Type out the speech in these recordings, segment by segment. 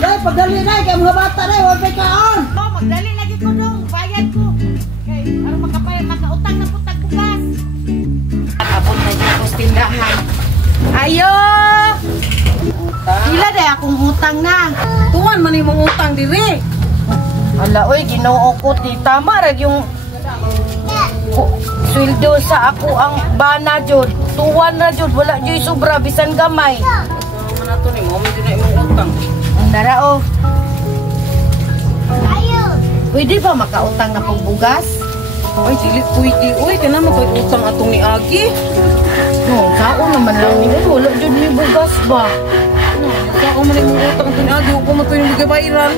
Day, pagdali na, kaya mga bata na, huwag may kaon. Oh, magdali lagi ko dong, bayad ko. Okay, para makautang na putag bukas. Abot na dyan ako sa tindahan. Ayo! Sila day akong utang na. Tuwan man yung utang diri. Hala, oy, ginoo ko, tita. Marag yung sweldo sa ako ang bana, Jod. Tuwan na, Jod. Wala, Joy, sobra. Bisan gamay. Ano na ito ni mo? May din na utang. Ang darao. Pwede ba makautang na pagbugas? Ay, dili pwede. Uy, ka na utang atong ni Agi. No, sao naman lang ni mo. Wala, Jod, may bugas ba? Sao man yung utang atong ni Agi. Huwag ko matuloy yung bigay-bairan.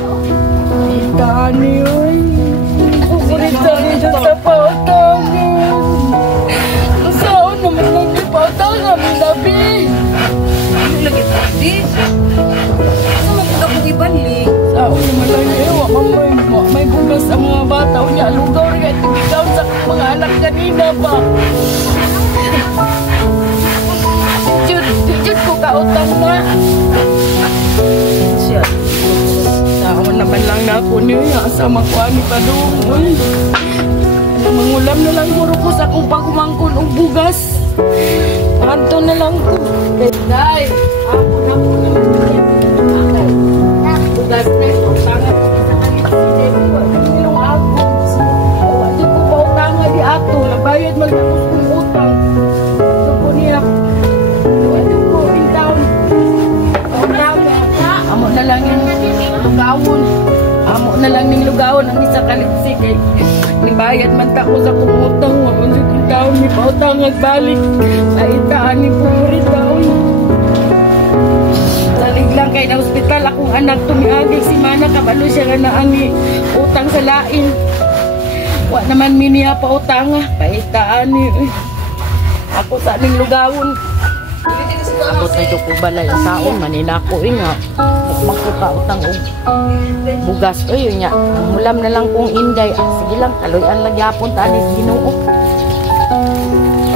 Tani, oy. Kukulit sa rin sa pautangin. Sao naman lang ni pautang namin labi. Ano lagi pwede? Ano magpunta kong ibalik? Sao naman lang ni Ewa, may bugas ang mga bata. Unya, lugaw rin at tigigaw sa mga anak kanina ba? Jud ko kautang na. Siya. Sao naman lang na ako niya sa makuha ni Padung. Uy, mangulam na lang puro ko sa kong pagumangkon o bugas. Panto na lang ko. Day, ako na po na bugas na ito. Tangat ko sa kaliside ko. Nilong ako. Di ko pa utanga di ato. Nabayad magtapos kong utang. Ito po niya. Ito po, in town. Utanga. Amo na lang yung lugawon. Amo na lang yung lugawon ang isa kalipsi kay nibayad man ta ko sa kumutang. Wapon sa taon ni pautang nagbalik. Sa itaan ni puri taon. Salig lang kay na hospital akong anak tumiagig si Mana kabalo siya nga naangi utang sa lain. Wa naman miniya pa utang kaitaan ni ako sa ning lugawon. Abot na ito ko balay saon manila ko nga magkuka utang og bugas o yun niya mulam na lang kong inday sige lang kaloyan lang yapon tali Ginoo.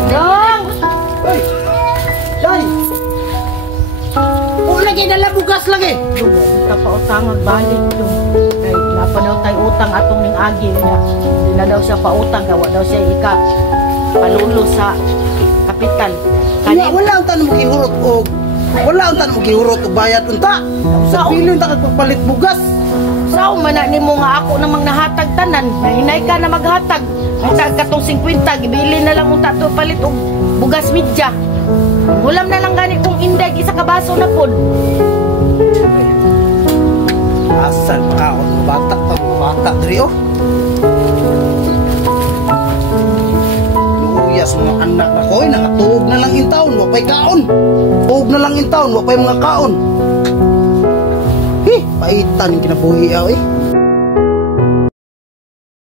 Dong! Day! O lagi na bugas lagi. Ito pa utang magbalik dong. Kay napanaw tayo utang atong ning agi niya. Hindi na daw siya pautang gawa daw siya palulo sa kapital. Wala ang tanong mo gihurot o wala ang tanong mo gihurot o bayad unta. Sa pilon ta kagpalit bugas. Sao man na nimo nga ako namang nahatag tanan. Nahinay ka na maghatag. Ang katong 50 gibili na lang unta to palit og bugas midya. Ulam na lang gani kung inday isa ka baso na pod. Asal makaon mo bata diri oh. Luyas mga anak na koy nakatuog na lang in taon, wapay kaon. Tuog na lang in taon, wapay mga kaon. Paitan yung kinabuhi aw eh.